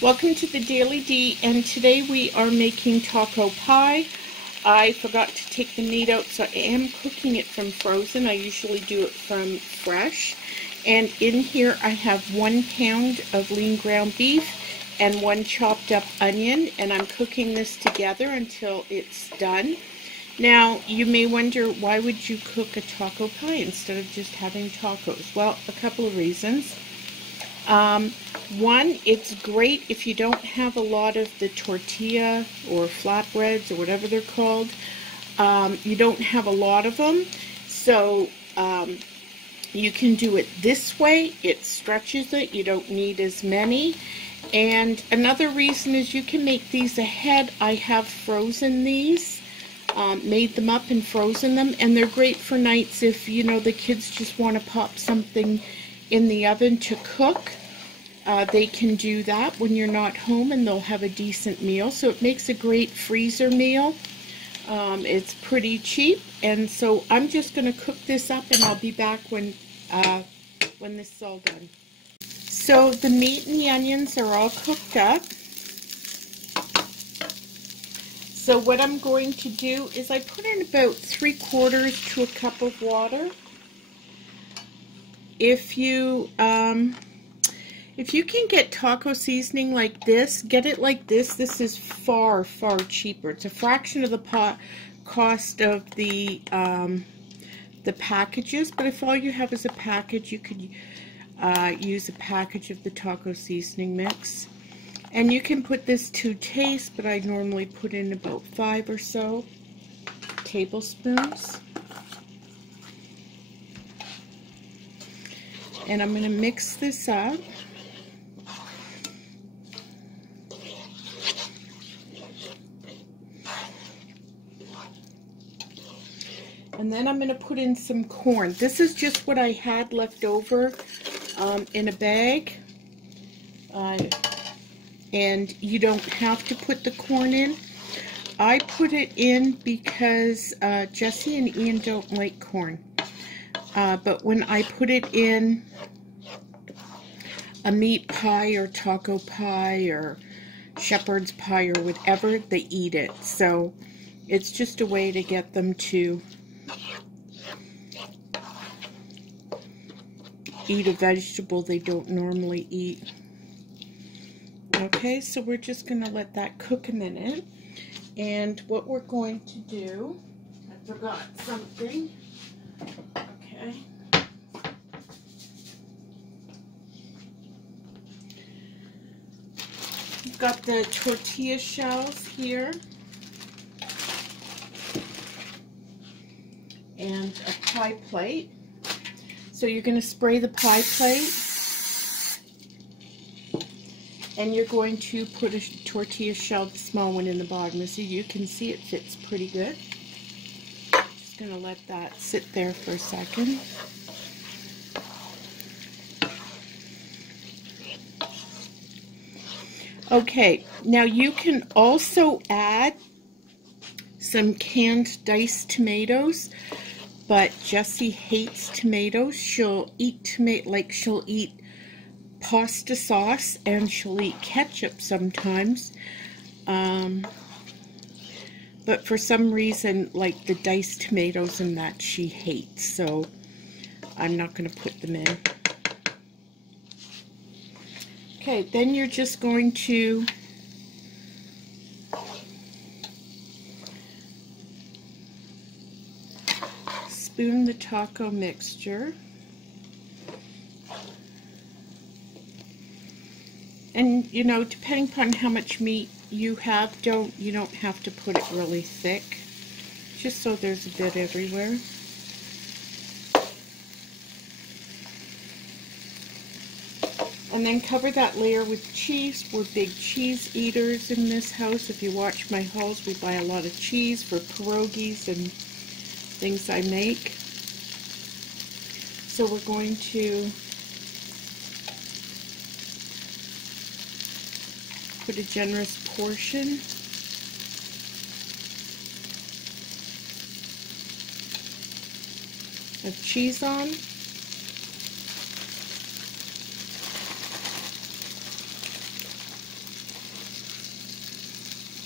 Welcome to the Daily D, and today we are making taco pie. I forgot to take the meat out, so I am cooking it from frozen. I usually do it from fresh. And in here I have 1 pound of lean ground beef and 1 chopped up onion, and I'm cooking this together until it's done. Now, you may wonder, why would you cook a taco pie instead of just having tacos? Well, a couple of reasons. One, it's great if you don't have a lot of the tortilla or flatbreads or whatever they're called. You don't have a lot of them, so you can do it this way. It stretches it. You don't need as many. And another reason is you can make these ahead. I have frozen these, made them up and frozen them, and they're great for nights if, you know, the kids just want to pop something in the oven to cook. They can do that when you're not home, and they'll have a decent meal. So it makes a great freezer meal. It's pretty cheap, and so I'm just going to cook this up, and I'll be back when this is all done. So the meat and the onions are all cooked up. So what I'm going to do is I put in about 3/4 to a cup of water. If you can get taco seasoning like this, get it like this. This is far, far cheaper. It's a fraction of the cost of the packages, but if all you have is a package, you could use a package of the taco seasoning mix. And you can put this to taste, but I normally put in about 5 or so tablespoons. And I'm going to mix this up. And then I'm going to put in some corn. This is just what I had left over in a bag. And you don't have to put the corn in. I put it in because Jesse and Ian don't like corn. But when I put it in a meat pie or taco pie or shepherd's pie or whatever, they eat it. So it's just a way to get them to eat a vegetable they don't normally eat. Okay, so we're just going to let that cook a minute. And what we're going to do, I forgot something. Okay. We've got the tortilla shells here. And a pie plate. So you're going to spray the pie plate, and you're going to put a tortilla shell, the small one, in the bottom. As you can see, it fits pretty good. Just going to let that sit there for a second. Okay, now you can also add some canned diced tomatoes. But Jessie hates tomatoes. She'll eat she'll eat pasta sauce, and she'll eat ketchup sometimes. But for some reason, like the diced tomatoes and that, she hates. So I'm not going to put them in. Okay, then you're just going to spoon the taco mixture, and you know, depending upon how much meat you have, you don't have to put it really thick, just so there's a bit everywhere. And then cover that layer with cheese. We're big cheese eaters in this house. If you watch my hauls, we buy a lot of cheese for pierogies and things I make. So we're going to put a generous portion of cheese on.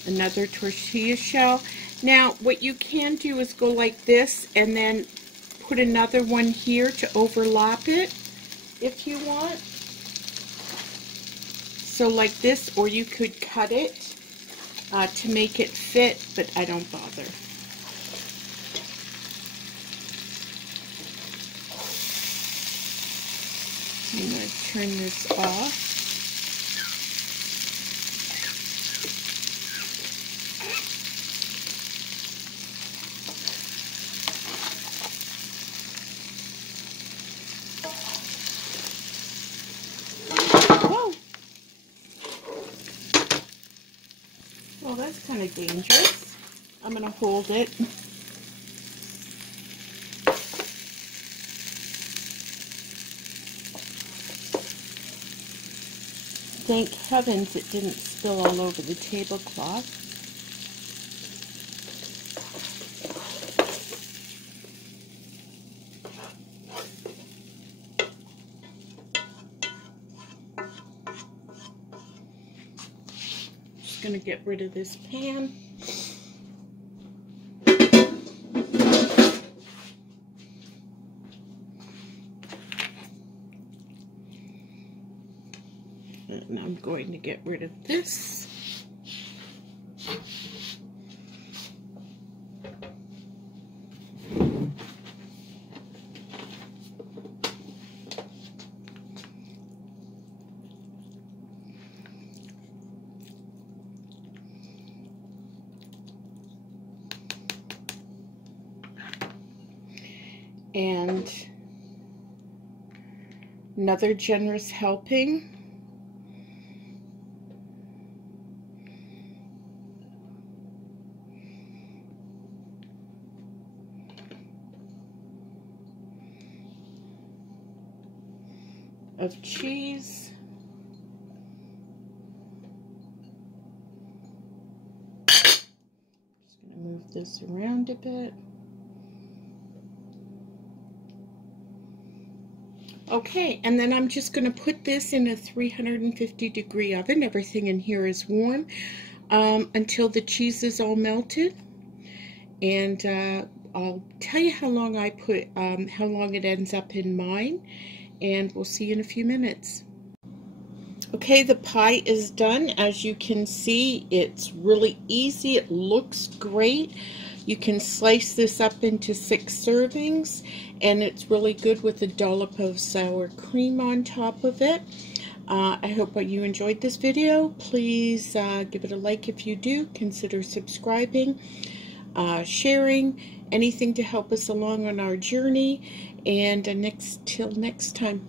Another tortilla shell. Now, what you can do is go like this and then put another one here to overlap it if you want. So like this, or you could cut it to make it fit, but I don't bother. I'm going to turn this off. Whoa! Well, that's kind of dangerous. I'm going to hold it. Thank heavens it didn't spill all over the tablecloth. Just going to get rid of this pan. And I'm going to get rid of this. And another generous helping. Of cheese. Just going to move this around a bit. Okay, and then I'm just going to put this in a 350-degree oven. Everything in here is warm until the cheese is all melted. And I'll tell you how long I put, how long it ends up in mine. And we'll see you in a few minutes. Okay, the pie is done. As you can see, it's really easy. It looks great. You can slice this up into 6 servings, and it's really good with a dollop of sour cream on top of it. I hope you enjoyed this video. Please give it a like if you do. Consider subscribing, sharing, anything to help us along on our journey. And till next time.